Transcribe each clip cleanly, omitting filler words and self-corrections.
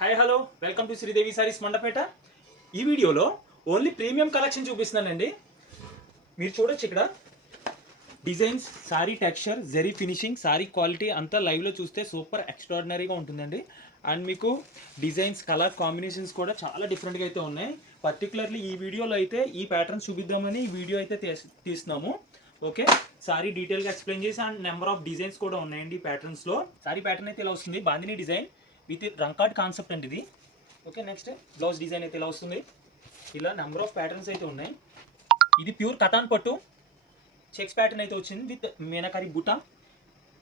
Hi hello welcome to Sridevi Sarees Mandapeta. ఈ వీడియోలో only premium collection చూపిస్తున్నానండి. మీరు చూడొచ్చు ఇక్కడ designs, sari texture, zari finishing, sari quality అంతా లైవ్లో చూస్తే సూపర్ ఎక్స్ట్రాడినరీగా ఉంటుందండి. అండ్ మీకు డిజైన్స్, కలర్ కాంబినేషన్స్ కూడా చాలా డిఫరెంట్గా అయితే ఉన్నాయి. పర్టికులర్లీ ఈ వీడియోలో అయితే ఈ ప్యాటర్న్స్ చూపిద్దామని ఈ వీడియో అయితే తీస్తున్నాము. ఓకే, సారీ డీటెయిల్గా ఎక్స్ప్లెయిన్ చేసి అండ్ నెంబర్ ఆఫ్ డిజైన్స్ కూడా ఉన్నాయండి ఈ ప్యాటర్న్స్లో. సారీ ప్యాటర్న్ అయితే ఇలా వస్తుంది, బాందిని డిజైన్ విత్ రంకాట్ కాన్సెప్ట్ అండి ఇది. ఓకే, నెక్స్ట్ బ్లౌజ్ డిజైన్ అయితే ఇలా వస్తుంది. ఇలా నెంబర్ ఆఫ్ ప్యాటర్న్స్ అయితే ఉన్నాయి. ఇది ప్యూర్ కటాన్ పట్టు చెక్స్ ప్యాటర్న్ అయితే వచ్చింది with meenakari buta.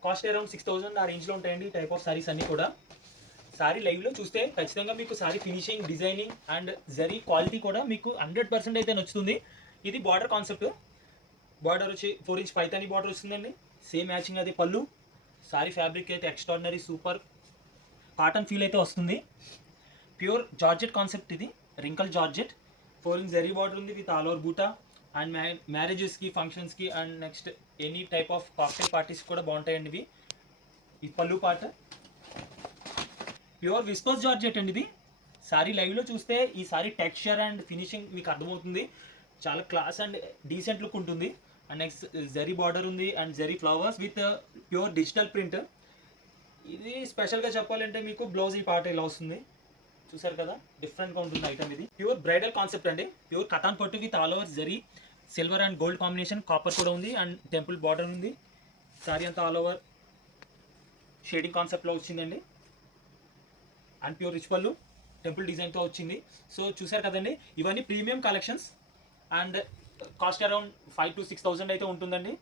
Cost around 6000 ఆ రేంజ్లో ఉంటాయండి ఈ టైప్ ఆఫ్ సారీస్ అన్నీ కూడా. సారీ లైవ్లో చూస్తే ఖచ్చితంగా మీకు sorry finishing, designing and zari quality కూడా మీకు 100% అయితే నచ్చుతుంది. ఇది బార్డర్ కాన్సెప్ట్. బార్డర్ వచ్చి 4 ఇంచ్ పైతాని బార్డర్ వస్తుందండి. సేమ్ మ్యాచింగ్ అది పళ్ళు. సారీ ఫ్యాబ్రిక్ అయితే ఎక్స్ట్రాడినరీ సూపర్ కాటన్ ఫీల్ అయితే వస్తుంది. ప్యూర్ జార్జెట్ కాన్సెప్ట్ ఇది, wrinkle georgette. 4 inch zari border ఉంది విత్ ఆల్ ఓవర్ బూటా. అండ్ మ్యారేజెస్కి, ఫంక్షన్స్కి and next any type of cocktail parties కూడా బాగుంటాయండి ఇవి. ఈ పళ్ళు పార్ట్ ప్యూర్ విస్కోస్ జార్జెట్ అండి ఇది. సారీ లైవ్లో చూస్తే ఈ సారీ టెక్స్చర్ అండ్ ఫినిషింగ్ మీకు అర్థమవుతుంది. చాలా క్లాస్ అండ్ డీసెంట్ లుక్ ఉంటుంది. అండ్ నెక్స్ట్ జరీ బార్డర్ ఉంది and zari flowers with pure digital print. ఇది స్పెషల్గా చెప్పాలంటే మీకు బ్లౌజ్ ఈ పార్ట్ ఇలా వస్తుంది, చూసారు కదా, డిఫరెంట్గా ఉంటుంది ఐటమ్. ఇది ప్యూర్ బ్రైడల్ కాన్సెప్ట్ అండి. ప్యూర్ కటాన్ పట్టు with all over zari, silver and gold combination, copper కూడా ఉంది అండ్ టెంపుల్ బార్డర్ ఉంది. సారీ అంతా ఆల్ ఓవర్ షేడింగ్ కాన్సెప్ట్లో వచ్చిందండి. అండ్ ప్యూర్ రిచ్ పళ్ళు టెంపుల్ డిజైన్తో వచ్చింది. సో చూసారు కదండి, ఇవన్నీ premium collections and cost around 5,000 to 6,000 అయితే ఉంటుందండి.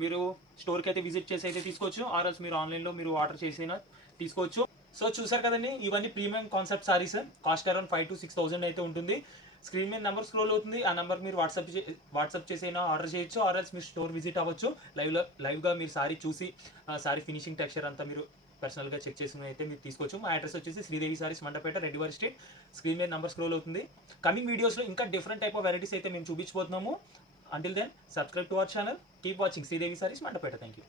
మీరు స్టోర్కి అయితే విజిట్ చేసి అయితే తీసుకోవచ్చు, ఆర్ఎల్స్ మీరు ఆన్లైన్లో మీరు ఆర్డర్ చేసినా తీసుకోవచ్చు. సో చూసారు కదండి, ఇవన్నీ premium concept saris. Cost around 5,000 to 6,000 అయితే ఉంటుంది. స్క్రీన్ మీద నెంబర్ స్క్రోల్ అవుతుంది, ఆ నెంబర్కి మీరు వాట్సాప్ చేసైనా ఆర్డర్ చేయొచ్చు, ఆర్ఎల్స్ మీరు స్టోర్ విజిట్ అవ్వచ్చు. లైవ్గా మీరు సారీ చూసి సారీ ఫినిషింగ్, టెక్స్చర్ అంతా మీరు పర్సనల్గా చెక్ చేసుకుని అయితే మీరు తీసుకోవచ్చు. మా అడ్రస్ వచ్చేసి శ్రీదేవి సారీస్ మండపేట, రెడ్డివారి స్ట్రీట్. స్క్రీన్ మీద నెంబర్ స్క్రోల్ అవుతుంది. కమింగ్ వీడియోస్లో ఇంకా డిఫరెంట్ టైప్ ఆఫ్ వెరైటీస్ అయితే మేము చూపించబోతున్నాము. Until then, subscribe to our channel. Keep watching Sridevi Sarees Mandapeta. Thank you.